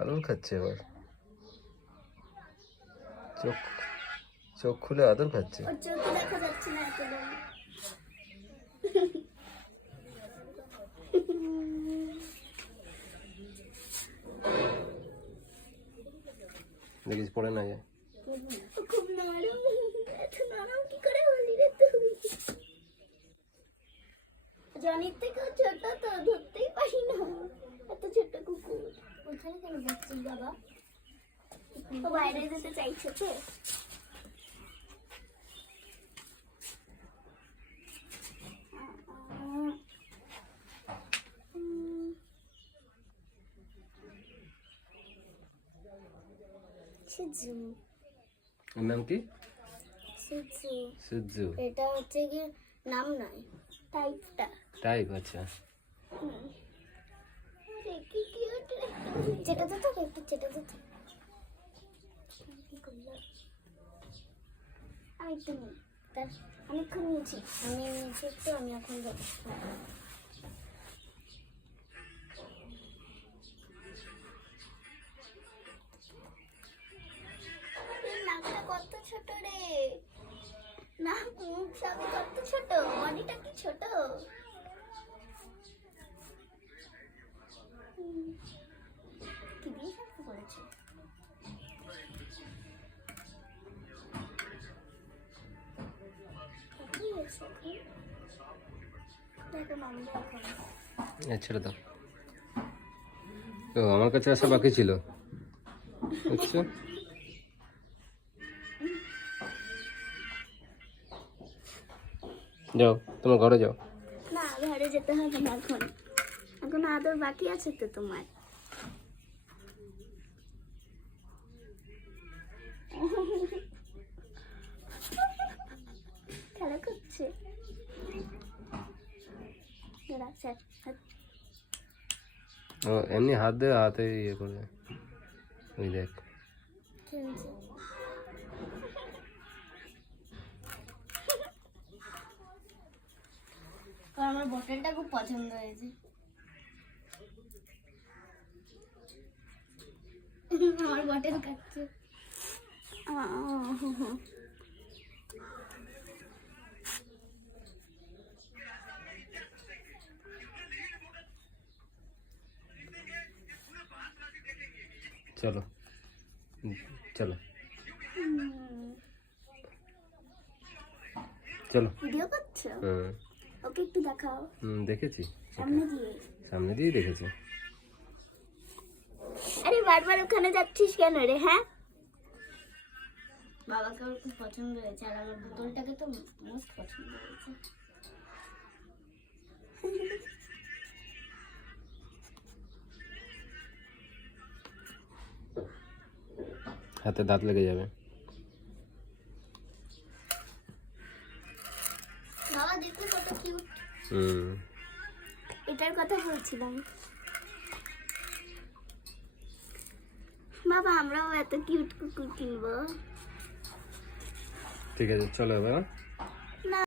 আদর খাচ্ছে এবার, চোখ চোখ খুলে আদর খাচ্ছে। ওর চোখে দেখা যাচ্ছে না একদম। দেখিস পড়ে না যায়। খুব নরম, এত নরম কি করে হলি রে তুই? জনির থেকেও ছোট তো, ধরতেই পারি না এত ছোট কুকুর। ওখানে কেন যাচ্ছিস বাবা? ও বাইরে যেতে চাইছে তো। সিজু, ওর নাম কি? সিজু। সিজু। এটা হচ্ছে কি নাম নয়, টাইপটা। টাইপ, আচ্ছা। আরে কি কিউট রে। চেটা তো একটু চেটা তো। আমি একটু নিই, তার অনেকক্ষণ নিয়েছি। আমি নিয়েছি একটু, আমি এখন যাবো। নাকটা কত ছোট রে, নাক মুখ সবই কত ছোট, বডিটা কি ছোট। কি দিয়ে শান্ত করেছে? দেখো মামলা এখন ছেড়ে দাও। ও আমার কাছে আসা বাকি ছিল, বুঝছো? যাও তোমার ঘরে যাও। না, ঘরে যেতে হবে না এখন, এখন আদর বাকি আছে তো তোমার। খেলা করছে। ও এমনি হাত দিয়ে হাতে ইয়ে করে, ওই দেখ। আমার বোতলটা খুব পছন্দ হয়েছে। আমার বটল কাটছে। চলো চলো চলো। ভিডিও করছো? ওকে একটু দেখাও। দেখেছি, সামনে দিয়ে। সামনে দিয়ে দেখেছি। আরে বারবার ওখানে যাচ্ছিস কেন রে? হ্যাঁ, বাবাকে ওর খুব পছন্দ হয়েছে, আর আমার বোতলটাকে তো মোস্ট পছন্দ হয়েছে। হাতে দাঁত লেগে যাবে। বাবা দেখো কত কিউট। এটার কথা বলছিলাম। বাবা আমরাও এত কিউট কুকুর কিনবো। ঠিক আছে চলো এবার।